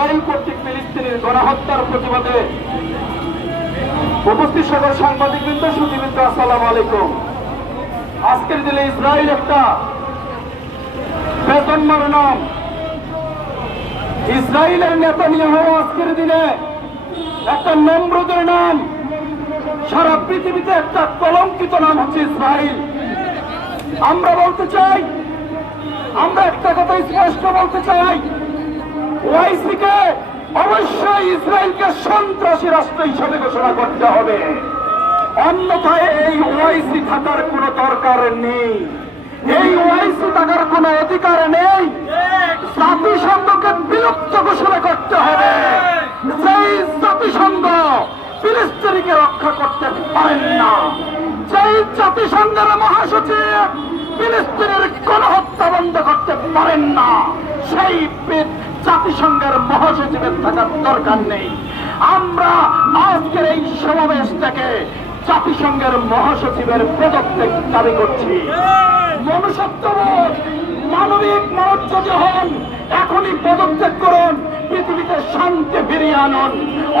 Israel কর্তৃক ফিলিস্তিনের গণহত্যার প্রতিবাদে উপস্থিত সকল সাংবাদিকবৃন্দ, সুধীবৃন্দ, আসসালামু আলাইকুম। আজকের দিনে ইসরায়েল একটা বেতনমার নাম। ইসরায়েলের নেতানিয়াহু আজকের দিনে একটা নম্রদের নাম। সারা পৃথিবীতে একটা কলঙ্কিত নাম হচ্ছে ইসরায়েল। আমরা বলতে চাই, আমরা একটা কথা স্পষ্ট বলতে চাই, ওআইসিকে অবশ্যই ইসরায়েলকে সন্ত্রাসী রাষ্ট্র হিসাবে ঘোষণা করতে হবে। অন্যথায় এই ওআইসি থাকার কোনো দরকার নেই, এই ওআইসি থাকার কোনো অধিকার নেই। জাতিসংঘকে বিলুপ্ত ঘোষণা করতে হবে। সেই জাতিসংঘ ফিলিস্তিনিকে রক্ষা করতে পারেন না, সেই জাতিসংঘের মহাসচিব ফিলিস্তিনের গণহত্যা বন্ধ করতে পারেন না, সেই জাতিসংঘের মহাসচিবের থাকার দরকার নেই। আমরা আজকের এই সমাবেশ থেকে জাতিসংঘের মহাসচিবের পদত্যাগ দাবি করছি। মনুষ্যত্ববোধ, মানবিক মানুষ যদি হন এখনই পদত্যাগ করুন, পৃথিবীতে শান্তি ফিরিয়ে আনুন।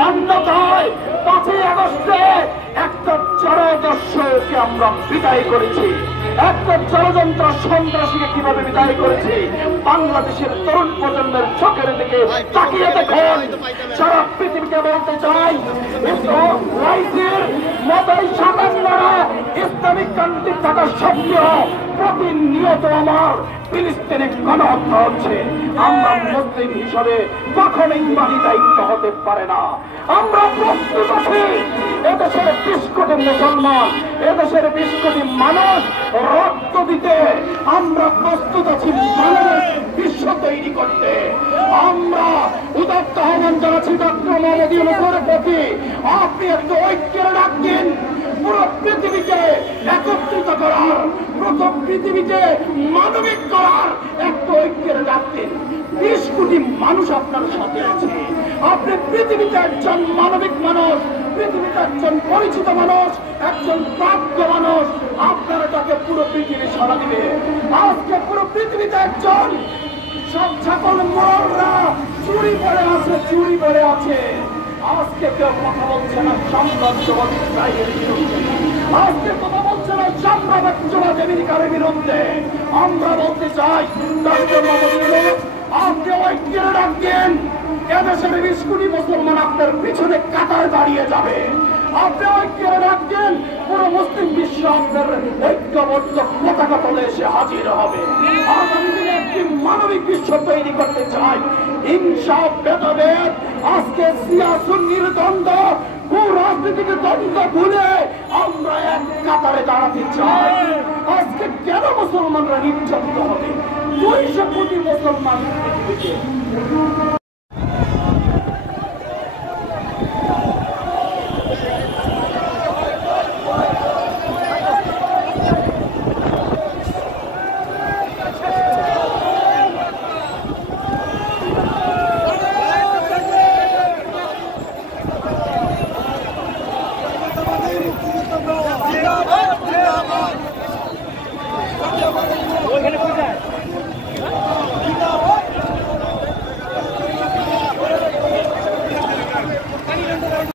অন্যথায় 5ই আগস্টে একটা চরদস্যুকে আমরা বিদায় করেছি, একটা ষড়যন্ত্র সন্ত্রাসীকে কিভাবে বিদায় করেছি বাংলাদেশের তরুণ প্রজন্মের চোখের দিকে তাকিয়ে দেখুন। সারা পৃথিবীকে বলতে চাই, ওআইসির মতই সাতান্নরা ইসলামিক কান্ট্রি থাকা সত্ত্বেও প্রতিনিয়ত আমার ফিলিস্তিনে গণহত্যা হচ্ছে। আমরা মুসলিম হিসাবে কখনোই মানি দায়িত্ব হতে পারে না। আমরা প্রস্তুত আছি, এদেশের 20 কোটি মুসলমান, এদেশের 20 কোটি মানুষ রক্ত দিতে আমরা প্রস্তুত আছি বাংলাদেশ বিশ্ব তৈরি করতে। আমরা উদাত্ত আহ্বান জানাচ্ছি ডক্টর মোহাম্মদ ইউনূসের প্রতি, আপনি একটা ঐক্যের ডাক দিন। পুরো পৃথিবীকে একত্রিত করার, পুরো পৃথিবীকে মানবিক করার একটা ঐক্যের ডাক দিন। 20 কোটি মানুষ আপনার সাথে আছে। আপনি পৃথিবীতে একজন মানবিক মানুষ, পৃথিবীতে একজন পরিচিত মানুষ, একজন প্রাপ্য মানুষ। আপনারা তাকে পুরো পৃথিবী সাড়া দিবে। আজকে পুরো পৃথিবীতে একজন সব সকল মোড়লরা চুরি করে আছে, চুরি করে আছে। আজকে কেউ কথা বলছে না সাম্রাজ্যবাদী ইসরায়েলের বিরুদ্ধে, আজকে কথা বলছে না সাম্রাজ্যবাদ আমেরিকার বিরুদ্ধে। আমরা বলতে চাই, ডক্টর মোহাম্মদ ইউনূস, আপনি ঐক্যের ডাক দেন। এদেশের 20 কোটি মুসলমান আপনার পিছনে কাতার দাঁড়িয়ে যাবে। আপনি ঐক্যের ডাক দেন, পুরো মুসলিম বিশ্ব আপনার ঐক্যবদ্ধ পতাকা তলে এসে হাজির হবে। আগামী দিনে একটি মানবিক বিশ্ব তৈরি করতে চাই। হিংসা, ভেদাভেদ, আজকে সিয়া-সুন্নির দ্বন্দ্ব, রাজনৈতিক দ্বন্দ্ব ভুলে আমরা এক কাতারে দাঁড়াতে চাই। আজকে কেন মুসলমানরা নির্যাতিত হবে? 200 কোটি মুসলমান পৃথিবীতে। ওইখানে